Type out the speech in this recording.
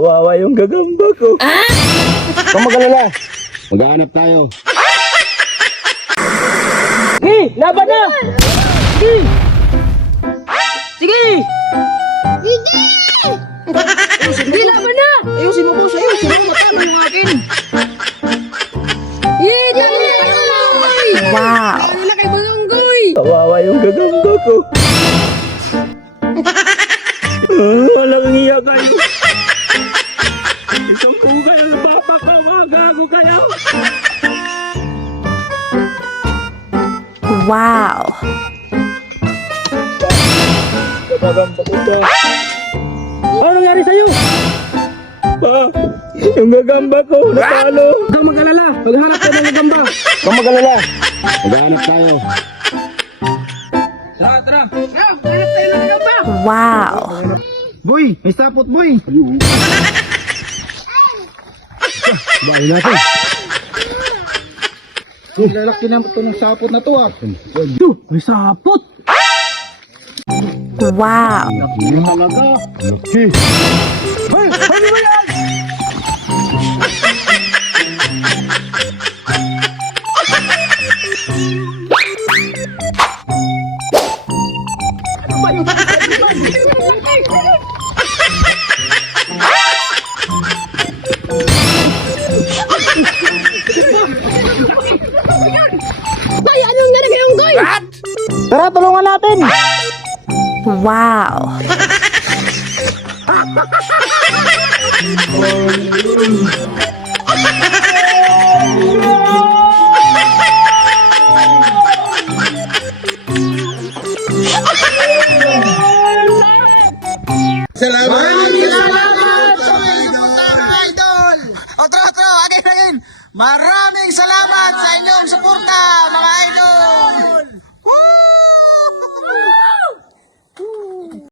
Kawawa yung gagamba ko. Kung mag-alala, maghahanap tayo. Sige, laban na! Sige! Sige! Sige, laban na! Ayusin mo, boss. Ayusin mo. Matalo yung akin. Wow! Wala kay Balonggoy! Kawawa yung gagamba ko. Walang iyak kayo. Isang pugay ang bapak ko. Magago kayo. Wow! Gagamba ko to. Ano nangyari sa'yo? Yung gagamba ko. Natalo. Huwag kang mag-alala. Maghanap ka ng gagamba. Kung mag-alala, maghahanap tayo. Tara, tara. Hanap tayo ng gagamba. Wow! Boy, may sapot, boy. Bahay natin. Lalaki na ito ng sapot na to, ah. May sapot. Wow! Yung talaga. Laki. Hey, ano ba yan? Ay, anong nalagay yung goy? Tara, tulungan natin. Wow! Maraming salamat sa inyo.